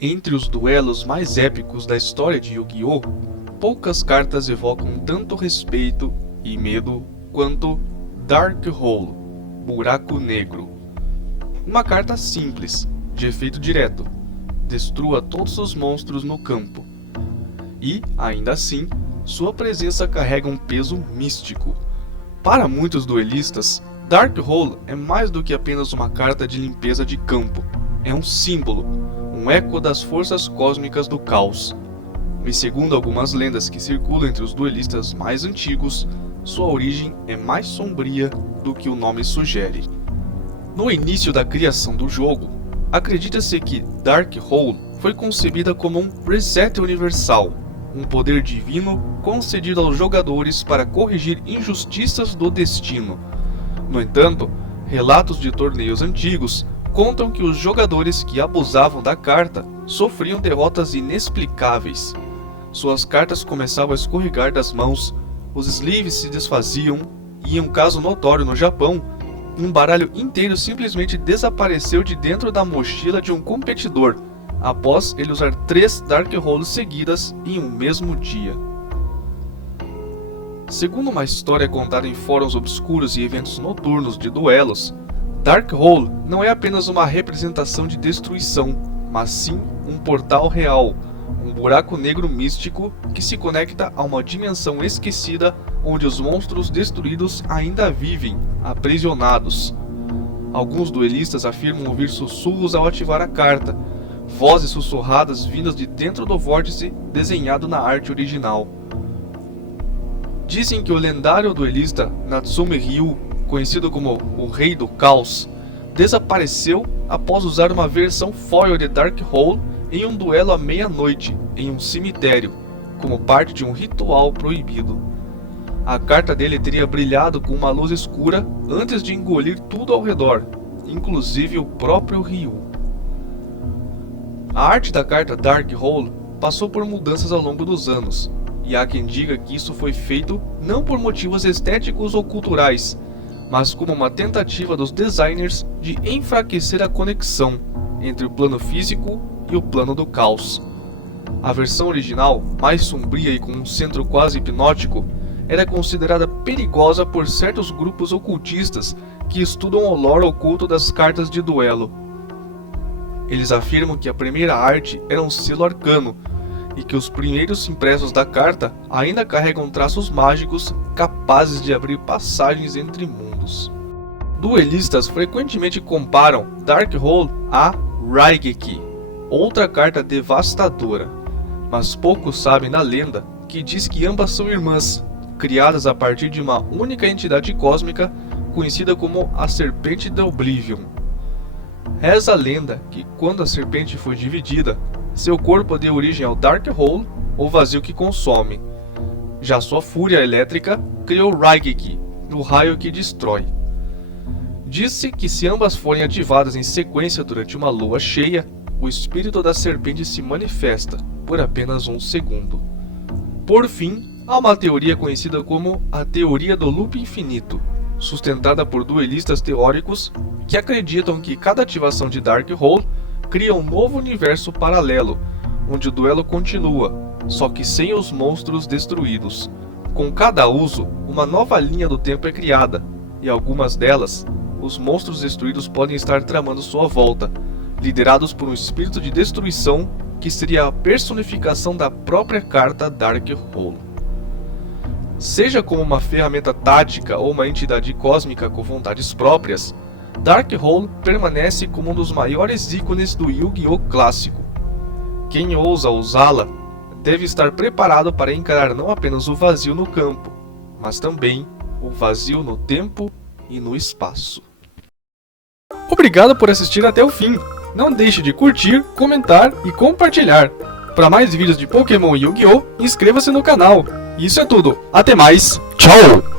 Entre os duelos mais épicos da história de Yu-Gi-Oh!, poucas cartas evocam tanto respeito e medo quanto Dark Hole, Buraco Negro. Uma carta simples, de efeito direto, destrua todos os monstros no campo. E, ainda assim, sua presença carrega um peso místico. Para muitos duelistas, Dark Hole é mais do que apenas uma carta de limpeza de campo. É um símbolo, um eco das forças cósmicas do caos. E segundo algumas lendas que circulam entre os duelistas mais antigos, sua origem é mais sombria do que o nome sugere. No início da criação do jogo, acredita-se que Dark Hole foi concebida como um reset universal, um poder divino concedido aos jogadores para corrigir injustiças do destino. No entanto, relatos de torneios antigos contam que os jogadores que abusavam da carta sofriam derrotas inexplicáveis. Suas cartas começavam a escorregar das mãos, os sleeves se desfaziam e, em um caso notório no Japão, um baralho inteiro simplesmente desapareceu de dentro da mochila de um competidor, após ele usar 3 Dark Holes seguidas em um mesmo dia. Segundo uma história contada em fóruns obscuros e eventos noturnos de duelos, Dark Hole não é apenas uma representação de destruição, mas sim um portal real, um buraco negro místico que se conecta a uma dimensão esquecida onde os monstros destruídos ainda vivem, aprisionados. Alguns duelistas afirmam ouvir sussurros ao ativar a carta, vozes sussurradas vindas de dentro do vórtice desenhado na arte original. Dizem que o lendário duelista Natsume Ryu, conhecido como o Rei do Caos, desapareceu após usar uma versão foil de Dark Hole em um duelo à meia-noite em um cemitério, como parte de um ritual proibido. A carta dele teria brilhado com uma luz escura antes de engolir tudo ao redor, inclusive o próprio Ryu. A arte da carta Dark Hole passou por mudanças ao longo dos anos, e há quem diga que isso foi feito não por motivos estéticos ou culturais, mas como uma tentativa dos designers de enfraquecer a conexão entre o plano físico e o plano do caos. A versão original, mais sombria e com um centro quase hipnótico, era considerada perigosa por certos grupos ocultistas que estudam o lore oculto das cartas de duelo. Eles afirmam que a primeira arte era um selo arcano, e que os primeiros impressos da carta ainda carregam traços mágicos capazes de abrir passagens entre mundos. Duelistas frequentemente comparam Dark Hole a Raigeki, outra carta devastadora, mas poucos sabem da lenda que diz que ambas são irmãs, criadas a partir de uma única entidade cósmica conhecida como a Serpente de Oblivion. Reza a lenda que quando a serpente foi dividida, seu corpo deu origem ao Dark Hole, ou vazio que consome. Já sua fúria elétrica criou Raigeki, o raio que destrói. Diz-se que se ambas forem ativadas em sequência durante uma lua cheia, o espírito da serpente se manifesta por apenas um segundo. Por fim, há uma teoria conhecida como a teoria do loop infinito, sustentada por duelistas teóricos que acreditam que cada ativação de Dark Hole cria um novo universo paralelo, onde o duelo continua, só que sem os monstros destruídos. Com cada uso, uma nova linha do tempo é criada, e algumas delas, os monstros destruídos podem estar tramando sua volta, liderados por um espírito de destruição que seria a personificação da própria carta Dark Hole. Seja como uma ferramenta tática ou uma entidade cósmica com vontades próprias, Dark Hole permanece como um dos maiores ícones do Yu-Gi-Oh! Clássico. Quem ousa usá-la deve estar preparado para encarar não apenas o vazio no campo, mas também o vazio no tempo e no espaço. Obrigado por assistir até o fim. Não deixe de curtir, comentar e compartilhar. Para mais vídeos de Pokémon e Yu-Gi-Oh! Inscreva-se no canal. Isso é tudo. Até mais. Tchau!